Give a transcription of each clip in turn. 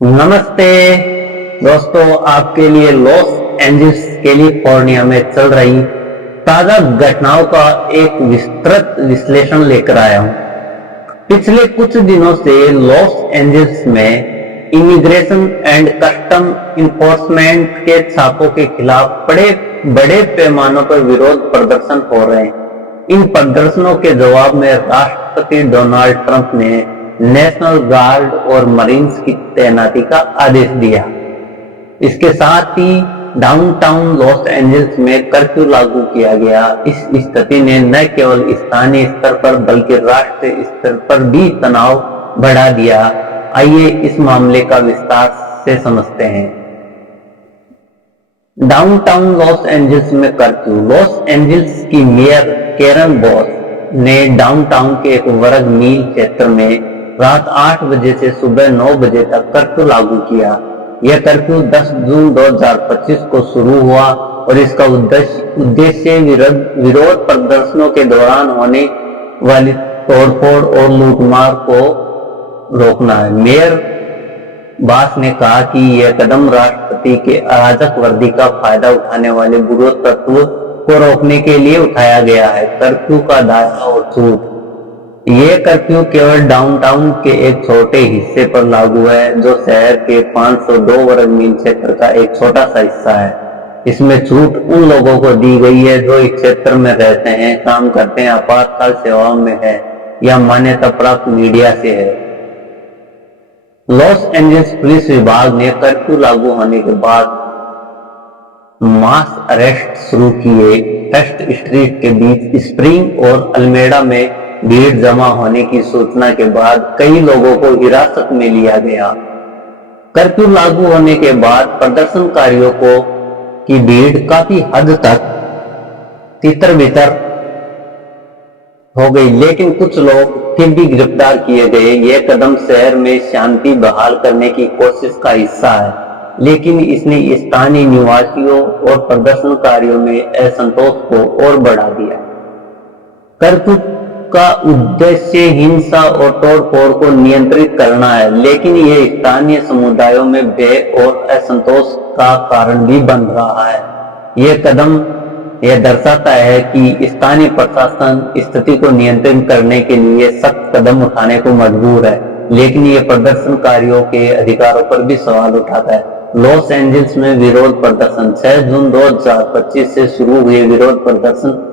नमस्ते दोस्तों, आपके लिए लॉस एंजल्स कैलिफोर्निया में चल रही ताजा घटनाओं का एक विस्तृत विश्लेषण लेकर आया हूं। पिछले कुछ दिनों से लॉस एंजल्स में इमिग्रेशन एंड कस्टम इन्फोर्समेंट के छापों के खिलाफ बड़े बड़े पैमानों पर विरोध प्रदर्शन हो रहे हैं। इन प्रदर्शनों के जवाब में राष्ट्रपति डोनाल्ड ट्रंप ने नेशनल गार्ड और मरीन्स की तैनाती का आदेश दिया। इसके साथ ही डाउनटाउन लॉस एंजल्स में कर्फ्यू लागू किया गया। इस स्थिति ने न केवल स्थानीय स्तर पर बल्कि राष्ट्रीय स्तर पर भी तनाव बढ़ा दिया। आइए इस मामले का विस्तार से समझते हैं। डाउनटाउन लॉस एंजल्स में कर्फ्यू। लॉस एंजल्स की मेयर कैरन बॉस ने डाउनटाउन के एक वर्ग मील क्षेत्र में रात 8 बजे से सुबह 9 बजे तक कर्फ्यू लागू किया। यह कर्फ्यू 10 जून 2025 को शुरू हुआ और इसका उद्देश्य विरोध प्रदर्शनों के दौरान होने वाली तोड़फोड़ और लूटमार को रोकना है। मेयर बास ने कहा कि यह कदम राष्ट्रपति के अराजक वर्दी का फायदा उठाने वाले बुरे तत्व को रोकने के लिए उठाया गया है। कर्फ्यू का दायरा और छूट। ये कर्फ्यू केवल डाउनटाउन के एक छोटे हिस्से पर लागू है, जो शहर के 502 वर्ग मील क्षेत्र का एक छोटा सा हिस्सा है। इसमें छूट उन लोगों को दी गई है जो इस क्षेत्र में रहते हैं, काम करते हैं, आपातकाल सेवाओं में है या मान्यता प्राप्त मीडिया से है। लॉस एंजल्स पुलिस विभाग ने कर्फ्यू लागू होने के बाद मास अरेस्ट शुरू किए। फर्स्ट स्ट्रीट के बीच स्प्रिंग और अल्मेडा में भीड़ जमा होने की सूचना के बाद कई लोगों को हिरासत में लिया गया। कर्फ्यू लागू होने के बाद प्रदर्शनकारियों की भीड़ काफी हद तक तितर-बितर हो गई, लेकिन कुछ लोग फिर भी गिरफ्तार किए गए। यह कदम शहर में शांति बहाल करने की कोशिश का हिस्सा है, लेकिन इसने स्थानीय निवासियों और प्रदर्शनकारियों में असंतोष को और बढ़ा दिया। कर्फ्यू का उद्देश्य हिंसा और तोड़फोड़ को नियंत्रित करना है, लेकिन यह स्थानीय समुदायों में भय और असंतोष का कारण भी बन रहा है। यह कदम यह दर्शाता है कि स्थानीय प्रशासन स्थिति को नियंत्रित करने के लिए सख्त कदम उठाने को मजबूर है, लेकिन यह प्रदर्शनकारियों के अधिकारों पर भी सवाल उठाता है। लॉस एंजल्स में विरोध प्रदर्शन। 6 जून 2025 से शुरू हुए विरोध प्रदर्शन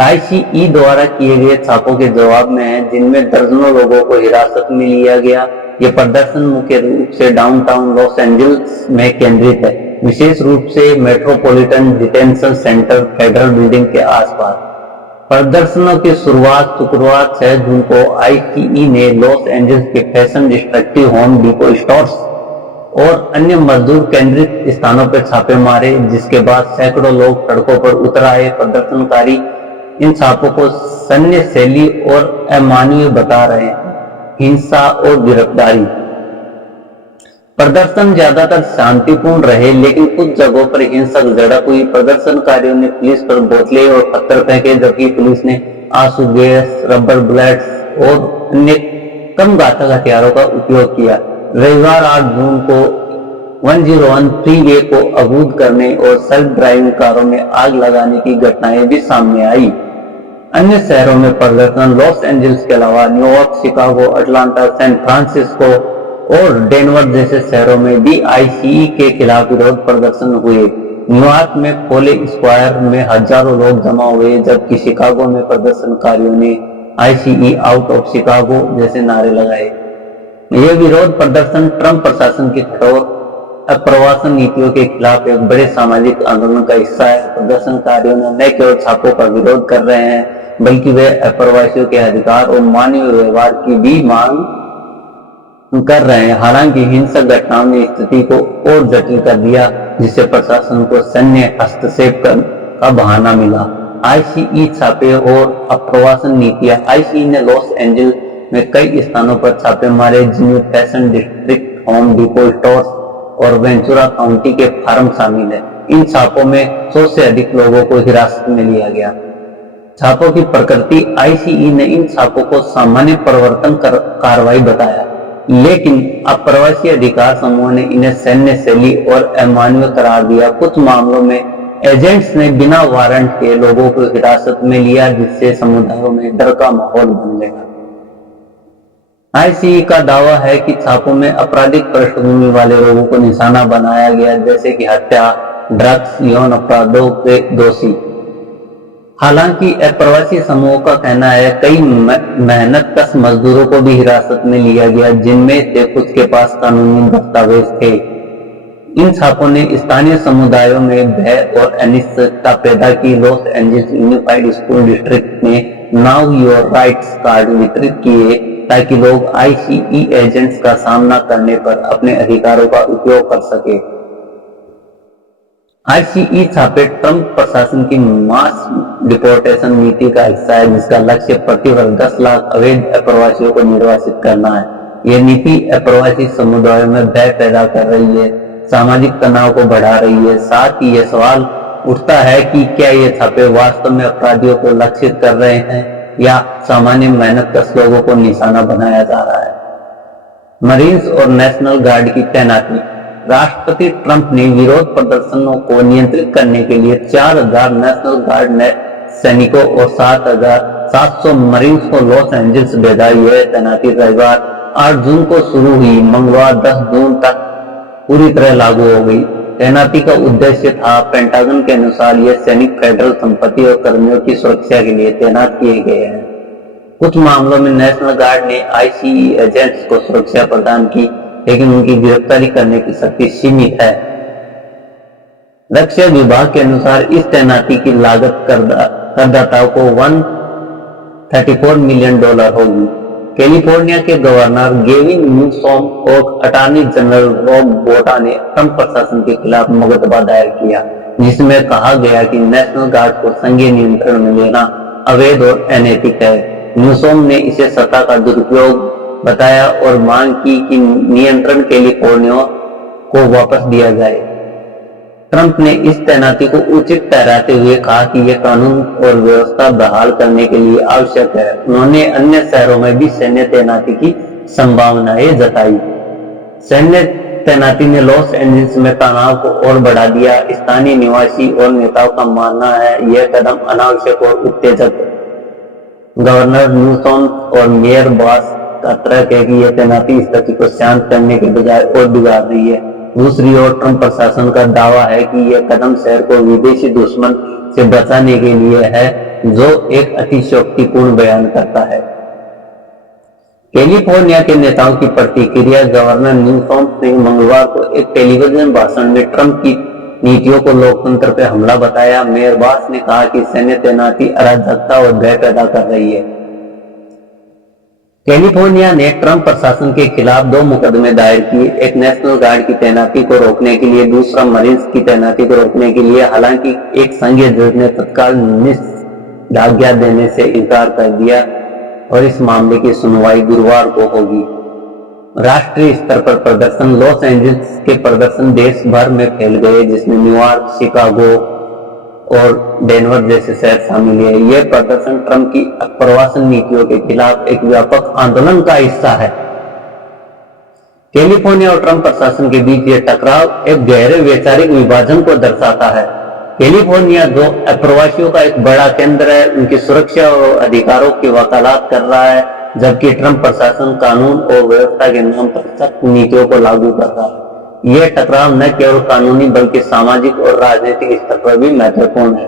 आईसीई द्वारा किए गए छापों के जवाब में है, जिनमें दर्जनों लोगों को हिरासत में लिया गया। ये प्रदर्शन मुख्य रूप से डाउनटाउन लॉस एंजल्स में केंद्रित है, विशेष रूप से metropolitan detention centre federal building के आसपास। प्रदर्शनों की शुरुआत शुक्रवार 6 जून को आईसीई ने लॉस एंजल्स के fashion district, home depot stores और अन्य मजदूर केंद्रित स्थानों पर छापे मारे, जिसके बाद सैकड़ों लोग सड़कों पर उतर आए। प्रदर्शनकारी इन छापों को सैन्य शैली और अमानवीय बता रहे हैं। हिंसा और गिरफ्तारी। प्रदर्शन ज्यादातर शांतिपूर्ण रहे, लेकिन कुछ जगहों पर हिंसक झड़प हुई। प्रदर्शनकारियों ने पुलिस पर बोतलें और पत्थर फेंके, जबकि पुलिस ने आंसू गैस, रबर बुलेट्स और अन्य कम घातक हथियारों का उपयोग किया। रविवार 8 जून को 101 फ्रीवे को अवरुद्ध करने और सेल्फ ड्राइविंग कारों में आग लगाने की घटनाएं भी सामने आई। अन्य शहरों में प्रदर्शन। लॉस एंजल्स के अलावा New York, Chicago, Atlanta, San Francisco और डेनवर जैसे शहरों में भी आईसीई के खिलाफ विरोध प्रदर्शन हुए। न्यूयॉर्क में पोले स्क्वायर में हजारों लोग जमा हुए, जबकि शिकागो में प्रदर्शनकारियों ने आईसीई आउट ऑफ शिकागो जैसे नारे लगाए। यह विरोध प्रदर्शन ट्रंप प्रशासन की कठोर अप्रवासन नीतियों के खिलाफ एक बड़े सामाजिक आंदोलन का हिस्सा है। प्रदर्शनकारियों ने न केवल छापों का विरोध कर रहे हैं, बल्कि वे अप्रवासियों के अधिकार और मानवीय व्यवहार की भी मांग कर रहे हैं। हालांकि हिंसक घटनाओं ने स्थिति को और जटिल कर दिया, जिससे प्रशासन को सैन्य हस्तक्षेप का बहाना मिला। आईसीई छापे और अप्रवासन नीतियां। आईसीई ने लॉस एंजल्स में कई स्थानों पर छापे मारे, जिनमें fashion district, home depot stores और वेंचुरा काउंटी के फार्म शामिल है। इन छापों में 100 से अधिक लोगों को हिरासत में लिया गया। छापों की प्रकृति। आईसीई ने इन छापों को सामान्य प्रवर्तन कार्रवाई बताया। लेकिन अप्रवासी अधिकार समूह ने इन्हें सैन्य शैली और अमानवीय करार दिया। कुछ मामलों में एजेंट्स ने बिना वारंट के लोगों को हिरासत में लिया, जिससे समुदायों में डर का माहौल बन गया। आईसीई का दावा है कि छापों में आपराधिक पृष्ठभूमि वाले लोगों को निशाना बनाया गया, जैसे कि हत्या, ड्रग्स, यौन अपराधों के दोषी। हालांकि अप्रवासी समूह का कहना है कई मेहनतकश मजदूरों को भी हिरासत में लिया गया, जिनमें से कुछ के पास कानूनी दस्तावेज थे। इन छापों ने स्थानीय समुदायों में भय और अनिश्चितता पैदा की। Los Angeles unified school district ने नाउ योर राइट्स कार्ड वितरित किए ताकि लोग आईसीई एजेंट्स का सामना करने पर अपने अधिकारों का उपयोग कर सके। आईसीई छापे ट्रंप प्रशासन की मास डिपोर्टेशन नीति का हिस्सा है, जिसका लक्ष्य प्रतिवर्ष 10 लाख अवैध अप्रवासियों को निर्वासित करना है। यह नीति अप्रवासी समुदायों में भय पैदा कर रही है, सामाजिक तनाव को बढ़ा रही है। साथ ही यह सवाल उठता है कि क्या ये छापे वास्तव में अपराधियों को लक्षित कर रहे हैं या सामान्य मेहनतकश लोगों को निशाना बनाया जा रहा है। मरीन्स और नेशनल गार्ड की तैनाती। राष्ट्रपति ट्रंप ने विरोध प्रदर्शनों को नियंत्रित करने के लिए 4000 नेशनल गार्ड सैनिकों और 7,700 मरीन्स को लॉस एंजल्स भेजा। यह तैनाती रविवार 8 जून को शुरू हुई, मंगलवार 10 जून तक पूरी तरह लागू हो गई। तैनाती का उद्देश्य था, पेंटागन के अनुसार यह सैनिक फेडरल संपत्ति और कर्मियों की सुरक्षा के लिए तैनात किए गए हैं। कुछ मामलों में नेशनल गार्ड ने आईसीई एजेंट्स को सुरक्षा प्रदान की, लेकिन उनकी गिरफ्तारी करने की शक्ति सीमित है। रक्षा विभाग के अनुसार इस तैनाती की लागत करदाताओं को $134 मिलियन होगी। कैलिफोर्निया के गवर्नर गेविन न्यूसॉम और अटॉर्नी जनरल रॉब बोटा ने ट्रंप प्रशासन के खिलाफ मुकदमा दायर किया, जिसमें कहा गया कि नेशनल गार्ड को संघीय नियंत्रण में लेना अवैध और अनैतिक है। न्यूसॉम ने इसे सत्ता का दुरुपयोग बताया और मांग की कि नियंत्रण कैलिफोर्निया को वापस दिया जाए। ट्रंप ने इस तैनाती को उचित ठहराते हुए कहा कि यह कानून और व्यवस्था बहाल करने के लिए आवश्यक है। उन्होंने अन्य शहरों में भी सैन्य तैनाती की संभावनाएं जताई। सैन्य तैनाती ने लॉस एंजल्स में तनाव को और बढ़ा दिया। स्थानीय निवासी और नेताओं का मानना है यह कदम अनावश्यक और उत्तेजक है। गवर्नर न्यूसॉम और मेयर बॉस का तर्क है कि यह तैनाती स्थिति को शांत करने के बजाय और बिगाड़ रही है। दूसरी ओर ट्रंप प्रशासन का दावा है कि यह कदम शहर को विदेशी दुश्मन से बचाने के लिए है, जो एक अतिशयोक्तिपूर्ण बयान करता है। कैलिफोर्निया के नेताओं की प्रतिक्रिया। गवर्नर न्यूसॉम ने मंगलवार को एक टेलीविजन भाषण में ट्रंप की नीतियों को लोकतंत्र पर हमला बताया। मेयर बॉस ने कहा कि सैन्य तैनाती अराजकता और भय पैदा कर रही है। कैलिफोर्निया ने ट्रंप प्रशासन के खिलाफ 2 मुकदमे दायर किए, एक नेशनल गार्ड की तैनाती को रोकने के लिए, दूसरा मरीन्स की तैनाती को रोकने के लिए। हालांकि एक संघीय जज ने तत्काल निषेधाज्ञा देने से इनकार कर दिया और इस मामले की सुनवाई गुरुवार को होगी। राष्ट्रीय स्तर पर प्रदर्शन। लॉस एंजल्स के प्रदर्शन देश भर में फैल गए, जिसमें न्यूयॉर्क, शिकागो और डेनवर जैसे शहर शामिल है। यह प्रदर्शन ट्रंप की अप्रवासन नीतियों के खिलाफ एक व्यापक आंदोलन का हिस्सा है। कैलिफोर्निया और ट्रंप प्रशासन के बीच यह टकराव एक गहरे वैचारिक विभाजन को दर्शाता है। कैलिफोर्निया, जो अप्रवासियों का एक बड़ा केंद्र है, उनकी सुरक्षा और अधिकारों की वकालत कर रहा है, जबकि ट्रंप प्रशासन कानून और व्यवस्था के नाम पर सख्त नीतियों को लागू कर रहा है। यह टकराव न केवल कानूनी बल्कि सामाजिक और राजनीतिक स्तर पर भी महत्वपूर्ण है।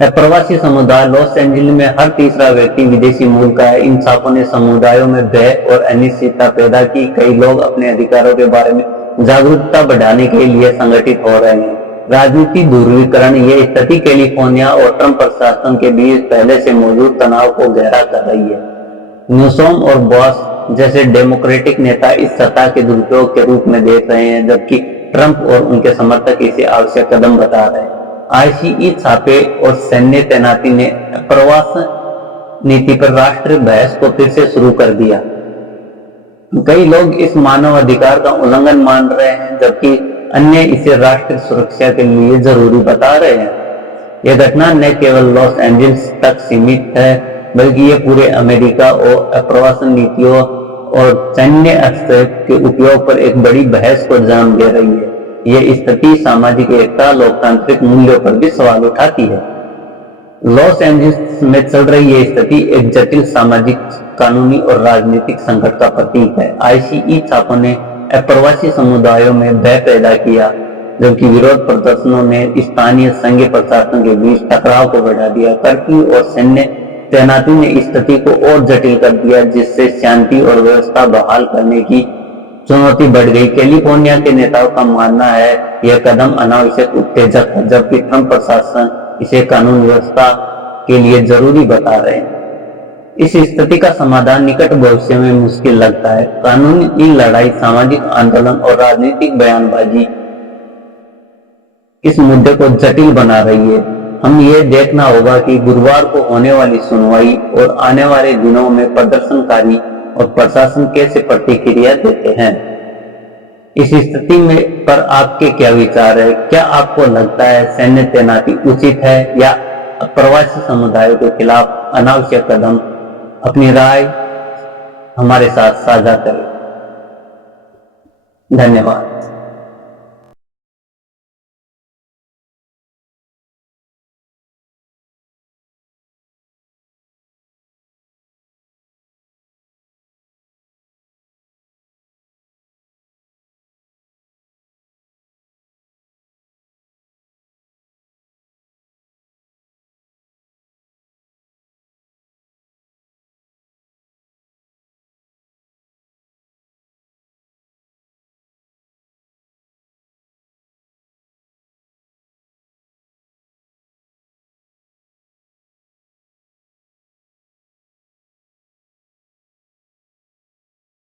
अप्रवासी समुदाय। लॉस एंजल्स में हर तीसरा व्यक्ति विदेशी मूल का है। इन छापों ने समुदायों में भय और अनिश्चितता पैदा की। कई लोग अपने अधिकारों के बारे में जागरूकता बढ़ाने के लिए संगठित हो रहे हैं। राजनीतिक ध्रुवीकरण। यह स्थिति कैलिफोर्निया और ट्रंप प्रशासन के बीच पहले से मौजूद तनाव को गहरा कर रही है। न्यूसॉम और बॉस जैसे डेमोक्रेटिक नेता इस सत्ता के दुरुपयोग के रूप में देख रहे हैं, जबकि ट्रंप और उनके समर्थक इसे आवश्यक कदम बता रहे हैं। आईसीई छापे और सैन्य तैनाती ने प्रवास नीति पर राष्ट्रीय बहस को फिर से शुरू कर दिया। कई लोग इस मानव अधिकार का उल्लंघन मान रहे हैं, जबकि अन्य इसे राष्ट्रीय सुरक्षा के लिए जरूरी बता रहे हैं। यह घटना न केवल लॉस एंजल्स तक सीमित है, बल्कि ये पूरे अमेरिका और अप्रवासन नीतियों और सैन्य अस्त्र के उपयोग पर एक बड़ी बहस को जन्म दे रही है। यह स्थिति सामाजिक एकता, लोकतांत्रिक मूल्यों पर भी सवाल उठाती है। लॉस एंजल्स में चल रही यह स्थिति एक जटिल सामाजिक, कानूनी और राजनीतिक संकट का प्रतीक है। आईसीई छापों ने अप्रवासी समुदायों में भय पैदा किया, जबकि विरोध प्रदर्शनों ने स्थानीय संघीय प्रशासन के बीच टकराव को बढ़ा दिया। कर्फ्यू और सैन्य तैनाती ने स्थिति को और जटिल कर दिया, जिससे शांति और व्यवस्था बहाल करने की चुनौती बढ़ गई। कैलिफोर्निया के नेताओं का मानना है यह कदम अनावश्यक उत्तेजक है, जबकि ट्रंप प्रशासन इसे कानून व्यवस्था के लिए जरूरी बता रहे हैं। इस स्थिति का समाधान निकट भविष्य में मुश्किल लगता है। कानूनी लड़ाई, सामाजिक आंदोलन और राजनीतिक बयानबाजी इस मुद्दे को जटिल बना रही है। हम ये देखना होगा कि गुरुवार को होने वाली सुनवाई और आने वाले दिनों में प्रदर्शनकारी और प्रशासन कैसे प्रतिक्रिया देते हैं। इस स्थिति में पर आपके क्या विचार है? क्या आपको लगता है सैन्य तैनाती उचित है या प्रवासी समुदायों के खिलाफ अनावश्यक कदम? अपनी राय हमारे साथ साझा करें। धन्यवाद।